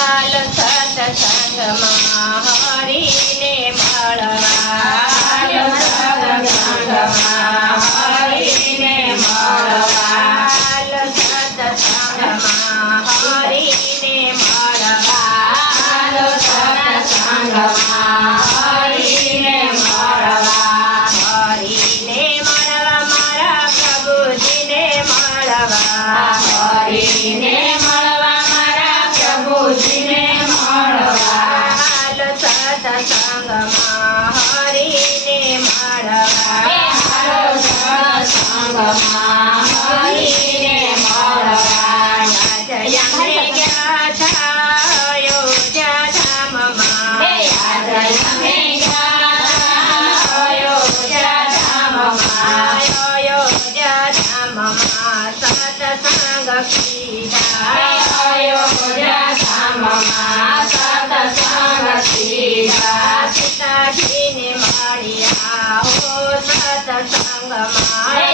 હાલ સત્સંગમાં હરિને મળવા હાલ સત્સંગમાં હરિને મળવા હાલ સત્સંગમાં હરિને મળવા હાલ સત્સંગમાં હરિને મળવા હરિને મળવા મારા પ્રભુજીને મળવા હરિને મળવા મારા પ્રભુજીને મળવા હાલ સત્સંગમાં હરિને મળવા હાલો સત્સંગમાં હરિને મળવા જયમે ગાથા અયોધ્યા ધામમાં અમે ગયા અયોધ્યા ધામમાં અયોધ્યા ધામમાં સત્સંગ કીધા અયોધ્યા ધામમાં સત્સંગ કીધા સીતાજીને મળ્યા હો સત્સંગમાં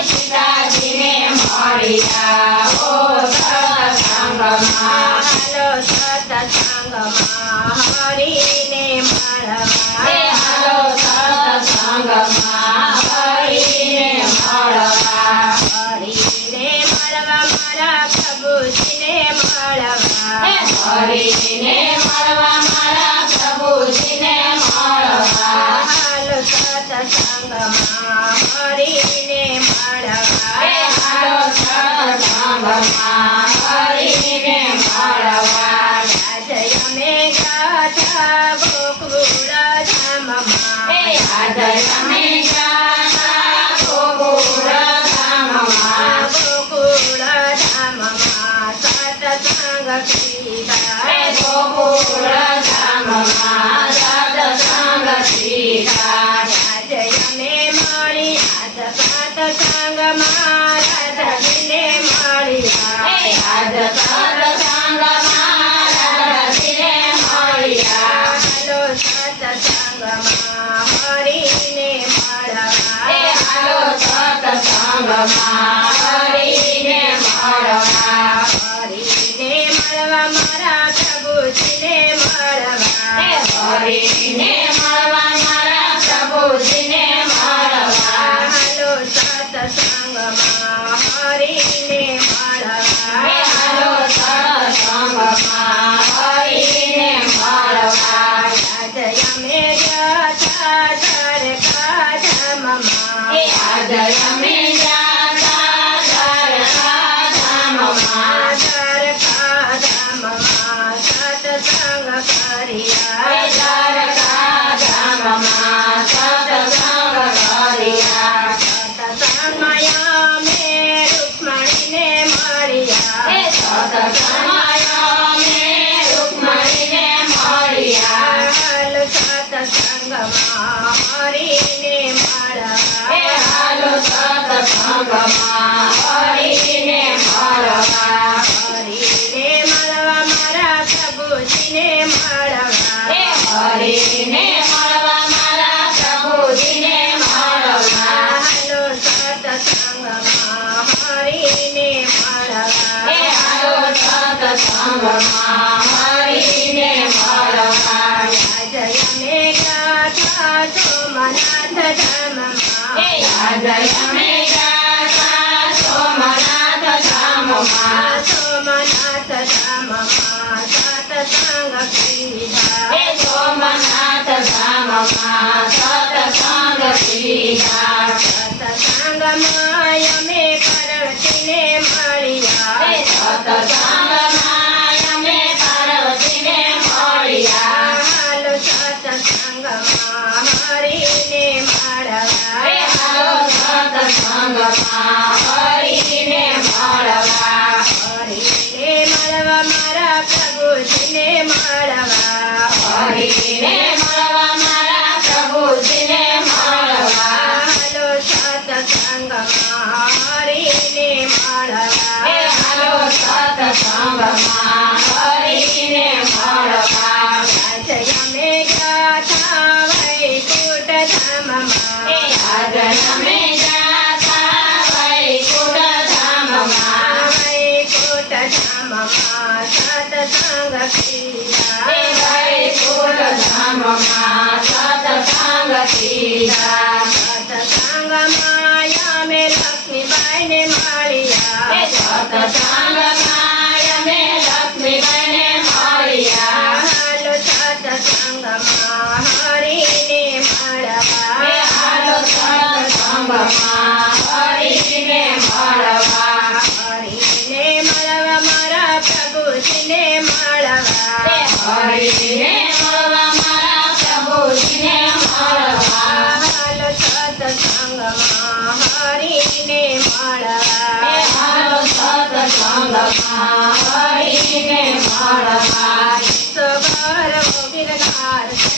સીતાજીને મળ્યા હો સત્સંગમાં હાલો સત્સંગમાં હરિને મળવા હાલો સત્સંગમાં હરિને મળવા હરિને મળવા મારા પ્રભુજીને મળવા હરિને મળવા મારા પ્રભુજીને મળવા હાલો સત્સંગમાં હરિને મળવા હાલો સત્સંગમાં હરિને મળવા જયમે ગાથા ગોકુળ ધામમાં આજે અમે ગયા ગોકુળ ધામમાં ગોકુળ ધામમાં સત્સંગ કીધા ગોકુળ ધામમાં સત્સંગ કીધા જયમે મળી આજ સત્સંગમાં રાધાજીને મળ્યા આજ સત્સંગમાં રાધાજીને મળ્યા હાલો સત્સંગમાં હરિને મળવા હાલો સત્સંગમાં હરિને મળવા હરિને મળવા મારા પ્રભુજીને મળવા હરિને મળવા મારા પ્રભુજીને મળવા હાલો સત્સંગમાં હરિને મળવા હાલો સત્સંગમાં હરિને મળવા જયમે ગાથા દ્વારકા ધામમાં આજે અમે ગયા દ્વારકા ધામમાં દ્વારકા ધામમાં સત્સંગ કર્યા દ્વારકા ધામમાં સત્સંગ કર્યા સત્સંગમાં અમે રૂકમણીને મળ્યા સત્સંગમાં અમે રૂકમણીને મળ્યા હાલ સત્સંગમાં હરિને મળવા હાલો સત્સંગમાં હરિને મળવા હરિને મળવા મારા પ્રભુજીને મળવા હરિને મળવા મારા પ્રભુજીને મળવા હાલો સત્સંગમાં હરિને મળવા હાલો સત્સંગમાં હરિને મળવા જયમે ગાથા સોમનાથ ધામમાં આજે અમે ગયા સોમનાથ ધામમાં સોમનાથ ધામમાં સત્સંગ કીધા સોમનાથ ધામમાં સત્સંગ કીધા સત્સંગમાં અમે પાર્વતીને મળ્યા સત્સંગમાં અમે પાર્વતીને મળ્યા હાલો સત્સંગમાં હરિને મળવા હાલો સત્સંગમાં હરિને મળવા હરિને મળવા મારા પ્રભુજીને મળવા હરિને મળવા મારા પ્રભુજીને મળવા હાલો સત્સંગમાં હરિને મળવા હાલો સત્સંગમાં હરિને મળવા જયમે ગાથા વૈકુંઠ ધામમાં આજે અમે ગયા વૈકુંઠ ધામમાં વૈકુંઠ ધામમાં સત્સંગ સત્સંગ કીધા એ વૈકુંઠ ધામમાં સત્સંગ કીધા સત્સંગમાં અમે લક્ષ્મીબાઈને મળ્યા એ સત્સંગમાં અમે લક્ષ્મીબાઈને મળ્યા હાલો સત્સંગમાં હરીને મળવા એ હાલો સત્સંગમાં હરીને મળવા હરીને મળવા મારા પ્રભુજીને મળવા એ હરીને મળવા મારા પ્રભુજીને મળવા હાલો સત્સંગમાં હરીને એ મળવા હાલો સત્સંગમાં હરીને મળવા સવાર ગિરનાર